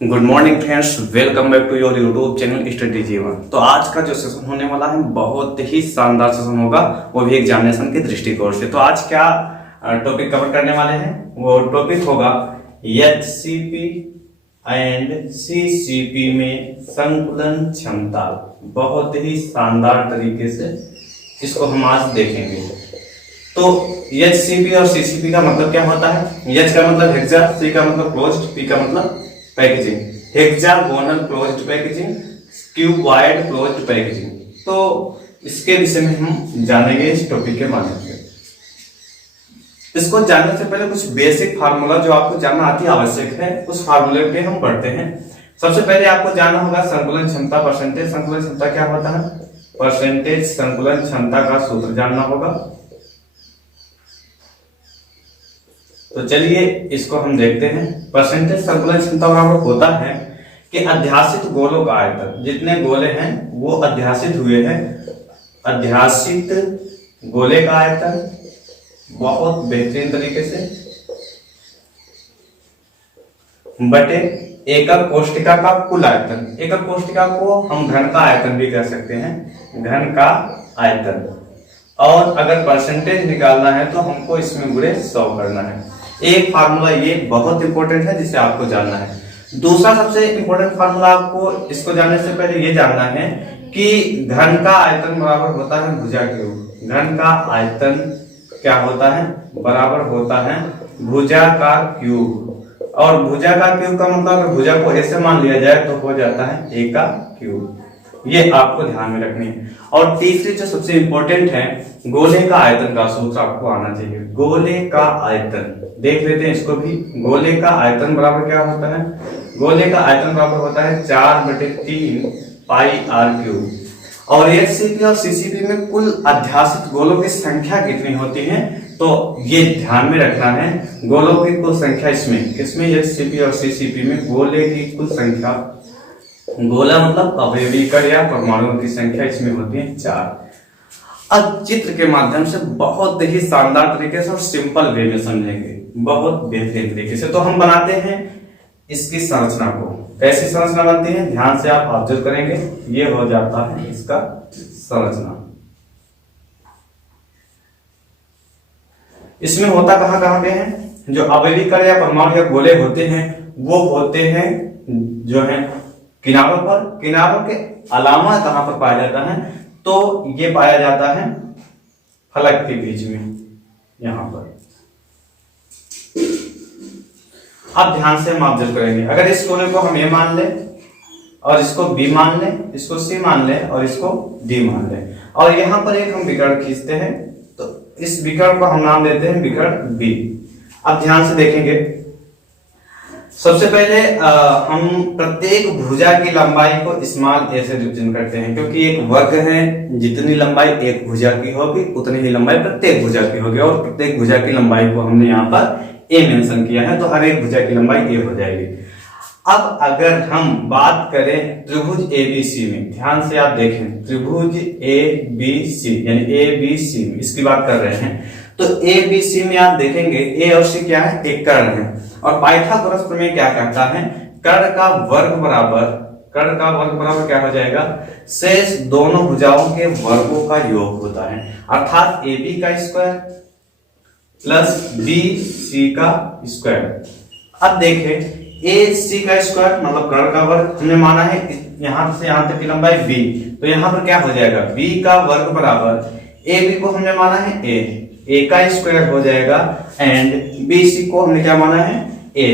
Good morning friends, welcome back to your YouTube channel Study Jeevan. तो आज का जो सेशन होने वाला है बहुत ही शानदार सेशन होगा, वो भी एग्जामिनेशन के दृष्टिकोण से। तो आज क्या टॉपिक कवर करने वाले हैं, वो टॉपिक होगा एचसीपी एंड सीसीपी में संकुलन क्षमता। बहुत ही शानदार तरीके से इसको हम आज देखेंगे। तो एचसीपी और सीसीपी का मतलब क्या होता है? एच का मतलब हेक्सा, सी का मतलब क्लोज्ड, पी का मतलब packaging, hexagonal closed packaging, cuboid closed packaging. तो इसके विषय में हम जानेंगे इस टॉपिक के माध्यम से। इसको जानने से पहले कुछ बेसिक फार्मूला जो आपको जानना अति आवश्यक है, उस फार्मूले पे हम पढ़ते हैं। सबसे पहले आपको जानना होगा संकुलन क्षमता, परसेंटेज संकुलन क्षमता क्या होता है। परसेंटेज संकुलन क्षमता का सूत्र जानना होगा। तो चलिए इसको हम देखते हैं। परसेंटेज संकुलन क्षमता बराबर होता है कि अध्यासित गोलों का आयतन, जितने गोले हैं वो अध्यासित हुए हैं, अध्यासित गोले का आयतन बहुत बेहतरीन तरीके से बटे एकक कोष्ठिका का कुल आयतन। एकक कोष्ठिका को हम घन का आयतन भी कह सकते हैं, घन का आयतन। और अगर परसेंटेज निकालना है तो हमको इसमें गुणे 100 करना है। एक फार्मूला ये बहुत इंपॉर्टेंट है जिसे आपको जानना है। दूसरा सबसे इंपॉर्टेंट फार्मूला आपको इसको जानने से पहले ये जानना है कि घन का आयतन बराबर होता है भुजा क्यूब। घन का आयतन क्या होता है? बराबर होता है भुजा का क्यूब। और भुजा का क्यूब का मतलब अगर भुजा को ऐसे मान लिया जाए तो हो जाता है ए का क्यूब। ये आपको ध्यान में रखनी है। और तीसरी जो सबसे इंपॉर्टेंट है, गोले का आयतन का सूत्र आपको आना चाहिए। गोले का आयतन देख लेते हैं इसको भी। गोले का आयतन बराबर क्या होता है? गोले का आयतन बराबर होता है 4/3 पाई आर क्यूब। और एचसीपी और सीसीपी में कुल अध्यासित गोलों की संख्या कितनी होती है, तो ये ध्यान में रखना है। गोलों की कुल संख्या इसमें एचसीपी और सीसीपी में गोले की कुल संख्या, गोला मतलब अवयवी कण या परमाणुओं की संख्या इसमें होती है 4। अब चित्र के माध्यम से बहुत ही शानदार तरीके से और सिंपल वे में समझेंगे, बहुत बेहतरीन तरीके से। तो हम बनाते हैं इसकी संरचना को। कैसी संरचना बनती है ध्यान से आप ऑब्जर्व करेंगे। ये हो जाता है इसका संरचना। इसमें होता कहां पे है? जो अवयवी कण या परमाणु या गोले होते हैं वो होते हैं जो है किनारों पर। किनारों के अलावा कहां पर पाया जाता है? तो ये पाया जाता है फलक के बीच में, यहां पर। अब ध्यान से हम ऑब्जर्व करेंगे। अगर इस गोले को हम ए मान लें और इसको बी मान लें, इसको सी मान लें और इसको डी मान लें, और यहां पर एक हम विकर्ण खींचते हैं, तो इस विकर्ण को हम नाम देते हैं विकर्ण बी। अब ध्यान से देखेंगे। सबसे पहले हम प्रत्येक भुजा की लंबाई को स्मॉल ए से रिप्रेजेंट करते हैं, क्योंकि एक वर्ग है, जितनी लंबाई एक भुजा की होगी उतनी ही लंबाई प्रत्येक भुजा की होगी। और प्रत्येक भुजा की लंबाई को हमने यहाँ पर ए मेंशन किया है, तो हर एक भुजा की लंबाई ए हो जाएगी। अब अगर हम बात करें त्रिभुज एबीसी में, ध्यान से आप देखें, त्रिभुज एबीसी यानी एबीसी में इसकी बात कर रहे हैं, तो एबीसी में आप देखेंगे ए और सी क्या है? एक कर्ण है। और पाइथागोरस प्रमेय क्या कहता है? कर्ण का वर्ग बराबर क्या हो जाएगा? शेष दोनों भुजाओं के वर्गों का योग होता है, अर्थात ए बी का स्क्वायर प्लस बी सी का स्क्वायर। अब देखें ए सी का स्क्वायर मतलब कर्ण का वर्ग हमने माना है, यहां से यहां तक की लंबाई बी, तो यहां पर क्या हो जाएगा? बी का वर्ग बराबर ए बी को हमने माना है ए का स्क्वायर हो जाएगा, एंड बी सी को हमने क्या माना है? ए,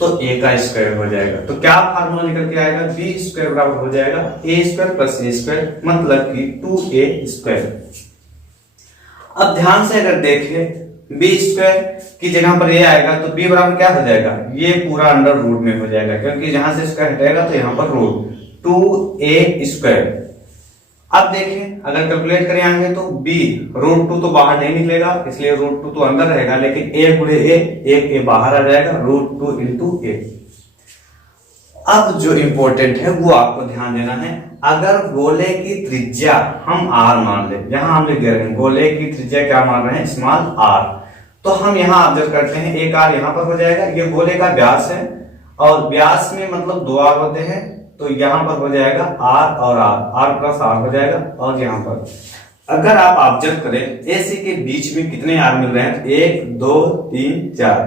तो ए का स्क्वायर हो जाएगा। तो क्या फार्मूला निकल के आएगा? बी स्क्वायर बराबर हो जाएगा ए स्क्वायर प्लस ए स्क्वायर, मतलब कि 2a स्क्वायर। अब ध्यान से अगर देखें, बी स्क्वायर की जगह पर ए आएगा तो बी बराबर क्या हो जाएगा? ये पूरा अंडर रूट में हो जाएगा, क्योंकि जहां से स्क्वायर हटेगा तो यहाँ पर रूट 2a स्क्वायर। अब देखें अगर कैलकुलेट करें आएंगे तो b √2 तो बाहर नहीं निकलेगा, इसलिए √2 तो अंदर रहेगा, लेकिन a गुणे a, एक a बाहर आ जाएगा, √2 × a। अब जो इंपॉर्टेंट है वो आपको ध्यान देना है। अगर गोले की त्रिज्या हम r मान ले, यहां हम लिख दे रहे हैं गोले की त्रिज्या क्या मान रहे हैं? Small r। तो हम यहाँ ऑब्जर्व करते हैं, एक r यहाँ पर हो जाएगा, ये गोले का व्यास है और व्यास में मतलब 2 आर होते हैं, तो यहाँ पर हो जाएगा आर और आर, आर प्लस आर हो जाएगा। और यहाँ पर अगर आप ऑब्जर्व करें एसी के बीच में कितने आर मिल रहे हैं, 1 2 3 4,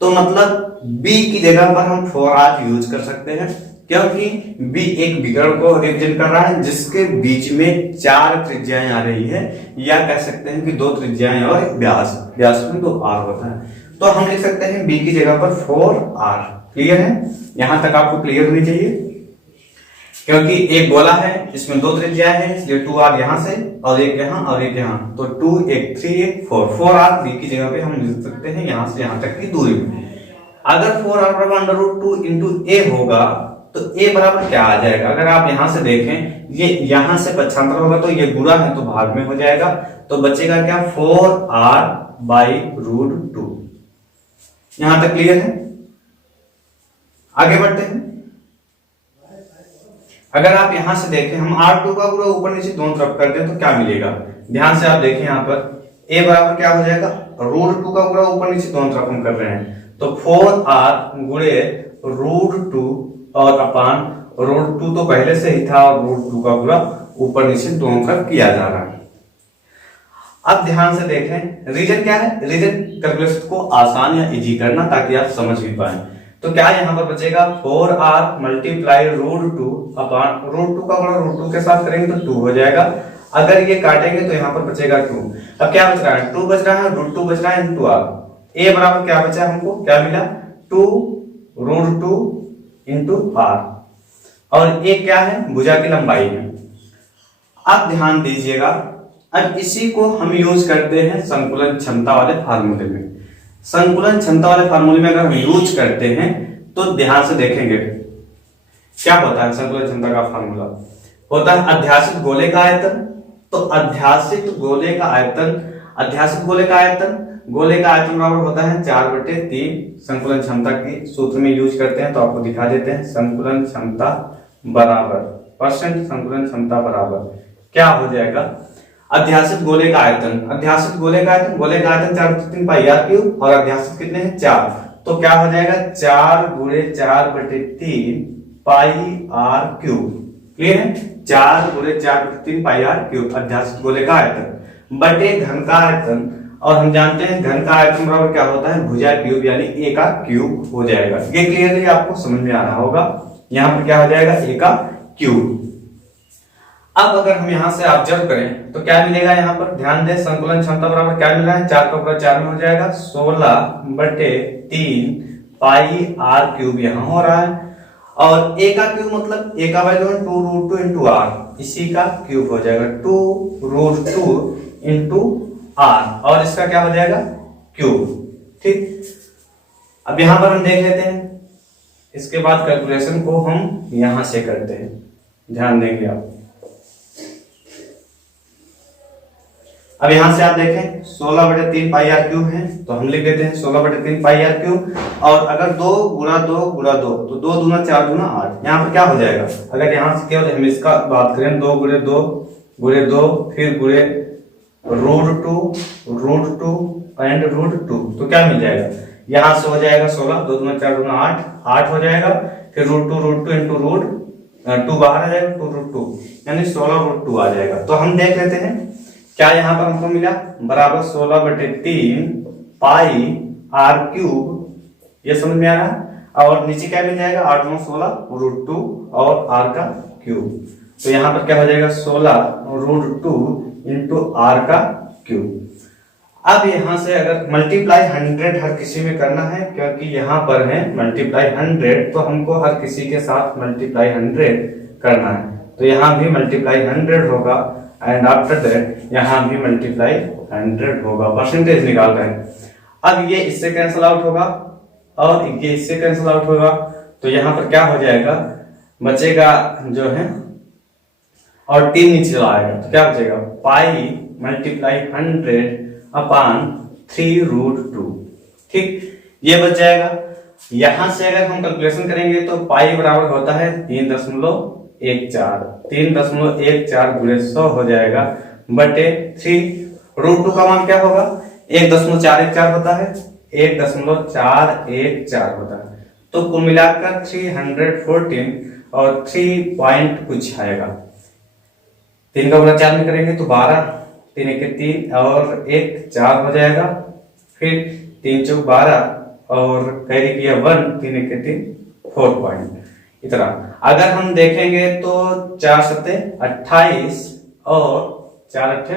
तो मतलब बी की जगह पर हम 4 आर यूज कर सकते हैं, क्योंकि बी एक विकर्ण को रिप्रेजेंट कर रहा है जिसके बीच में 4 त्रिज्याएं आ रही है, या कह सकते हैं कि 2 त्रिज्याएं और व्यास, व्यास में 2 आर होता है, तो हम लिख सकते हैं बी की जगह पर 4 आर। क्लियर है? यहां तक आपको क्लियर होनी चाहिए, क्योंकि एक गोला है इसमें 2 त्रिज्याएं हैं, इसलिए 2 आर यहां से और एक यहां और एक यहां, तो 2 एक 3 एक 4 आर बी की जगह पे हम लिख सकते हैं यहां से यहां तक की दूरी में। अगर 4 आर बराबर √2 इंटू ए होगा तो ए बराबर क्या आ जाएगा, अगर आप यहां से देखें ये यहां से पक्षांतर होगा तो ये गुणा है तो भाग में हो जाएगा, तो बचेगा क्या 4 आर बाई √2। यहां तक क्लियर है? आगे बढ़ते हैं। अगर आप यहां से देखें हम R2 का पूरा ऊपर नीचे दोनों तरफ कर दें तो क्या मिलेगा, ध्यान से आप देखें यहाँ पर a बराबर क्या हो जाएगा, √2 का पूरा ऊपर नीचे दोनों तरफ हम कर रहे हैं, तो 4r गुणे √2 और अपान √2 तो पहले से ही था और √2 का पूरा ऊपर नीचे दोनों तरफ किया जा रहा है। अब ध्यान से देखें रीजन क्या है, रीजन कैलकुलेशन को आसान या इजी करना ताकि आप समझ भी पाए। तो क्या यहाँ पर बचेगा 4r मल्टीप्लाई √2 अपान √2 का गुणा √2 के साथ करेंगे तो 2 हो जाएगा, अगर ये काटेंगे तो यहाँ पर बचेगा 2। अब क्या बच रहा है, 2 बच रहा है, √2 बच रहा है इंटू r, a बराबर क्या बचा हमको, क्या मिला 2 √2 इंटू r, और a क्या है, भुजा की लंबाई है। अब ध्यान दीजिएगा, अब इसी को हम यूज करते हैं संकुलन क्षमता वाले फार्मूले में। संकुलन क्षमता वाले फार्मूले में अगर हम यूज करते हैं तो ध्यान से देखेंगे क्या होता है। संकुलन क्षमता का फार्मूला होता है अध्यासित गोले का आयतन, तो अध्यासित गोले का आयतन, अध्यासित गोले का आयतन, गोले का आयतन बराबर होता है 4/3। संकुलन क्षमता की सूत्र में यूज करते हैं तो आपको दिखा देते हैं, संकुलन क्षमता बराबर परसेंट संकुलन क्षमता बराबर क्या हो जाएगा, अध्यासित गोले का आयतन, अध्यासित गोले का आयतन, गोले का आयतन 4/3 पाई आर क्यूब और अध्यासित कितने हैं 4, तो क्या हो जाएगा 4 गुणे 4/3 पाई आर क्यूब। क्लियर है? 4 गुणे 4/3 पाई आर क्यूब अध्यासित गोले का आयतन बटे घन का आयतन, और हम जानते हैं घन का आयतन बराबर क्या होता है, भुजा क्यूब यानी a का क्यूब हो जाएगा। ये क्लियरली आपको समझ में आ रहा होगा, यहाँ पर क्या हो जाएगा a का क्यूब। अब अगर हम यहाँ से ऑब्जर्व करें तो क्या मिलेगा, यहाँ पर ध्यान दें संकुलन क्षमता बराबर क्या मिल रहा है, 4 का पूरा 4 में हो जाएगा 16/3 पाई आर क्यूब यहाँ हो रहा है, और a का क्यूब मतलब a का वैल्यू 2 √2 इंटू r, इसी का क्यूब हो जाएगा 2 √2 इंटू r, और इसका क्या हो जाएगा क्यूब। ठीक, अब यहां पर हम देख लेते हैं, इसके बाद कैलकुलेशन को हम यहां से करते हैं, ध्यान देंगे आप। अब यहां से आप देखें 16/3 पाई आर क्यूब है, तो हम लिख देते हैं 16/3 पाई आर क्यूब, और अगर 2 गुणा 2 गुणा 2 तो 2 दूना 4 दूना 8, यहाँ पर क्या हो जाएगा, अगर यहाँ से केवल हम इसका बात करें 2 गुणे 2 गुणे 2 फिर गुणे √2 एंड √2, तो क्या मिल जाएगा, यहां से हो जाएगा 16, 2 दूना 4 दूना 8 हो जाएगा, फिर √2 इंटू √2 बाहर आ जाएगा 2 √2 यानी 16 √2 आ जाएगा। तो हम देख लेते हैं क्या यहाँ पर हमको मिला, बराबर 16/3 पाई आर क्यूब, ये समझ में आ रहा है, और नीचे क्या मिल जाएगा 8 9 16 √2 और आर का क्यूब, तो यहाँ पर क्या हो जाएगा 16 √2 इंटू आर का क्यूब। अब यहां से अगर मल्टीप्लाई 100 हर किसी में करना है, क्योंकि यहां पर है मल्टीप्लाई 100, तो हमको हर किसी के साथ मल्टीप्लाई 100 करना है, तो यहां भी मल्टीप्लाई 100 होगा, एंड आफ्टर दैट यहां भी मल्टीप्लाई 100 होगा, परसेंटेज निकाल रहे हैं। अब ये इससे कैंसिल आउट होगा और ये इससे कैंसिल आउट होगा, तो यहां पर क्या हो जाएगा, बचेगा जो है और 3 नीचे आएगा, तो क्या बचेगा पाई मल्टीप्लाई 100 अपान 3 √2। ठीक, ये बच जाएगा। यहां से अगर हम कैलकुलेशन करेंगे तो पाई बराबर होता है 3.14, 3.14 गुणे 100 हो जाएगा बटे 3 √2 का मान क्या होगा 1.414 होता है, 1.414 होता है, तो कुल मिलाकर 314 और 3 पॉइंट कुछ आएगा। 3 का गुणा 4 में करेंगे तो 12, 3 एक 3 और 1 4 हो जाएगा। फिर 3 चौक 12 और कैरी किया 1, 3 एक 3 4 पॉइंट। इतना अगर हम देखेंगे तो 4 सत्ते 28 और 4 अट्ठे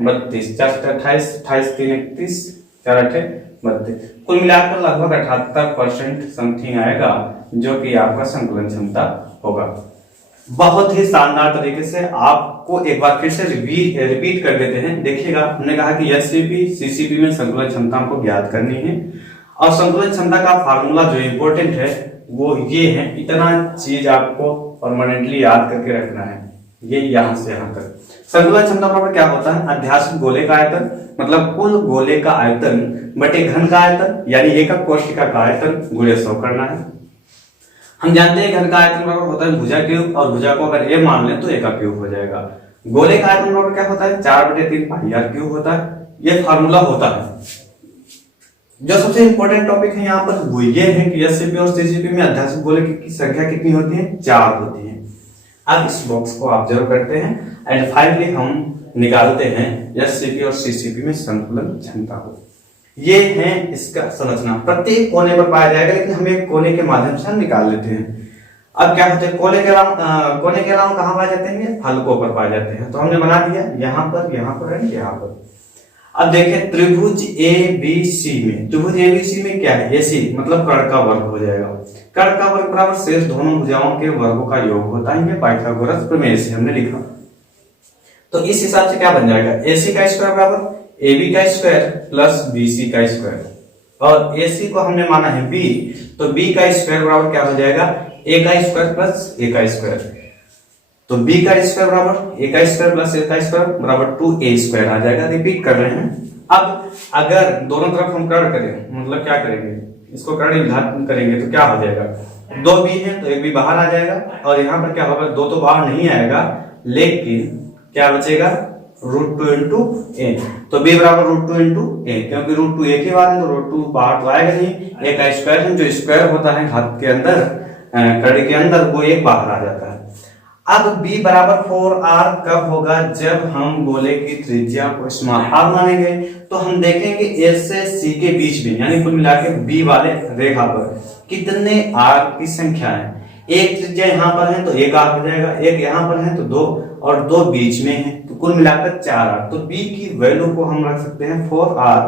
32, 4 सत्ते 28, 28 3 31, 4 अट्ठे 32। कुल मिलाकर लगभग 78% समथिंग आएगा जो कि आपका संकुलन क्षमता होगा। बहुत ही शानदार तरीके से आपको एक बार फिर से रिपीट कर देते हैं। देखिएगा, हमने कहा कि एससीपी सीसीपी में संकुलन क्षमता हमको ज्ञात करनी है और संकुलन क्षमता का फार्मूला जो इम्पोर्टेंट है वो ये है। इतना चीज आपको परमानेंटली याद करके रखना है, ये यहां से यहां तक। संकुलन क्षमता बराबर क्या होता है? अध्यासित गोले का आयतन, मतलब कुल गोले का आयतन बटे घन का आयतन, यानी एकक कोशिका का आयतन गुणे 100 करना है। हम जानते हैं घन का आयतन बराबर होता है भुजा क्यूब, और भुजा को अगर ए मान लें तो ए का क्यूब हो जाएगा। गोले का आयतन बराबर क्या होता है? 4/3 पाई आर क्यूब होता है। ये फार्मूला होता है। जो सबसे इंपॉर्टेंट टॉपिक है यहाँ पर वो ये है कि एससीपी और सीसीपी में अध्यासित गोले की संख्या कितनी होती है? 4 होती है। अब इस बॉक्स को ऑब्जर्व करते हैं एंड फाइनली हम निकालते हैं एससीपी और सीसीपी में संकुलन क्षमता को। ये है इसका संरचना, प्रत्येक कोने पर पाया जाएगा, लेकिन हम एक कोने के माध्यम से हम निकाल लेते हैं। अब क्या होता है, कोने के अलावा कहाँ पाए जाते हैं? फलकों पर पाए जाते हैं। तो हमने बना दिया यहाँ पर, यहाँ पर है, यहाँ पर। अब देखें त्रिभुज एबीसी में, त्रिभुज एबीसी में क्या है? एसी मतलब कर्ण का वर्ग हो जाएगा। कर्ण का वर्ग बराबर शेष दोनों भुजाओं के वर्गों का योग होता है। ये पाइथागोरस प्रमेय से हमने लिखा। तो इस हिसाब से क्या बन जाएगा? एसी का स्क्वायर बराबर AB का स्क्वायर प्लस BC का स्क्वायर, और AC को हमने माना है B, तो B का स्क्वायर बराबर क्या हो जाएगा? A का स्क्वायर प्लस A का स्क्वायर। तो B का स्क्वायर बराबर A का स्क्वायर प्लस A का स्क्वायर बराबर 2A स्क्वायर आ जाएगा। रिपीट कर रहे हैं। अब अगर दोनों तरफ हम कर्ण करें, मतलब क्या करेंगे, इसको कर्ण विभाजन करेंगे तो क्या हो जाएगा? 2 B है तो एक B बाहर आ जाएगा, और यहाँ पर क्या होगा? 2 तो बाहर नहीं आएगा, लेकिन क्या बचेगा? √2 इंटू ए। तो b बराबर √2 इंटू ए, क्योंकि √2 एक ही बार है तो √2 बाहर तो आएगा नहीं। ए का स्क्वायर है, जो स्क्वायर होता है घात के अंदर, कड़ी के अंदर, वो एक बाहर आ जाता है। अब b बराबर 4r कब होगा? जब हम गोले की त्रिज्या को स्मॉल r मानेंगे। तो हम देखेंगे a से c के बीच में, यानी कुल मिला के b वाले रेखा पर कितने r की संख्या है। एक त्रिज्या यहाँ पर है तो 1 r हो जाएगा, एक यहाँ पर है तो 2, और 2 बीच में है, तो कुल मिलाकर 4r। तो b की वैल्यू को हम रख सकते हैं 4r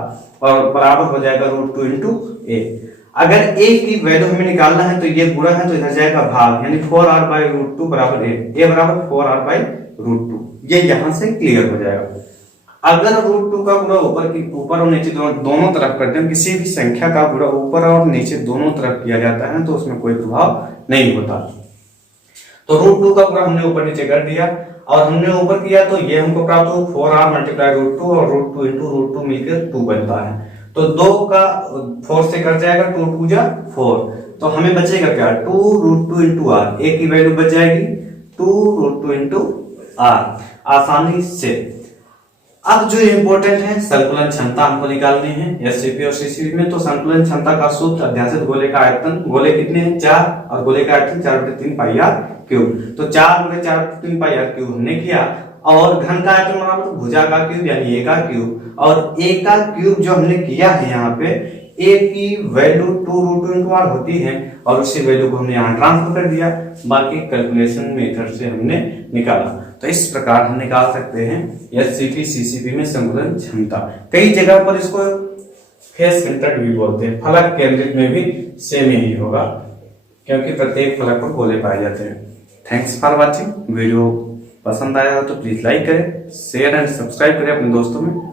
और बराबर हो जाएगा √2 इंटू ए। अगर a की वैल्यू हमें निकालना है तो ये गुणा है तो इधर जाएगा भाग, यानी 4r बाई √2 बराबर a बराबर 4r बाई √2। ये यहां से क्लियर हो जाएगा। अगर √2 का गुणा ऊपर और नीचे दोनों तरफ करते हैं, किसी भी संख्या का गुणा ऊपर और नीचे दोनों तरफ किया जाता है तो उसमें कोई प्रभाव नहीं होता। तो √2 का गुणा हमने ऊपर नीचे कर दिया, और हमने ऊपर किया तो ये हमको प्राप्त हो 4r मल्टीप्लाई √2, और √2 इंटू √2 मिलकर 2 बनता है। तो 2 का 4 से कट जाएगा, 2 2 जा 4, तो हमें बचेगा क्या? 2 √2 इंटू r। a की वैल्यू बच जाएगी 2 √2 इंटू r, आसानी से। अब जो इम्पोर्टेंट है, संकुलन क्षमता हमको निकालनी है एससीपी और सीसीपी में। तो संकुलन क्षमता का सूत्र अध्यासित गोले का आयतन, गोले कितने हैं? 4, और गोले का आयतन 4/3 पाई आर क्यूब। तो 4 × 4/3 पाई आर क्यूब हमने किया, और घन का आयतन बराबर भुजा का क्यूब यानी a का क्यूब, और a का क्यूब जो हमने किया है यहाँ पे, a की वैल्यू 2 √2 इंटू r होती है, और उसी वैल्यू को हमने यहाँ ट्रांसफर कर दिया, बाकी कैलकुलेशन मेथड से हमने निकाला। तो इस प्रकार हम निकाल सकते हैं एससीपी सीसीपी में संकुलन क्षमता। कई जगह पर इसको फेस सेंटर्ड भी बोलते हैं, फलक केंद्रित में भी सेम ही होगा, क्योंकि प्रत्येक फलक पर गोले पाए जाते हैं। Thanks for watching. वीडियो पसंद आया हो तो प्लीज लाइक करें, शेयर एंड सब्सक्राइब करें अपने दोस्तों में।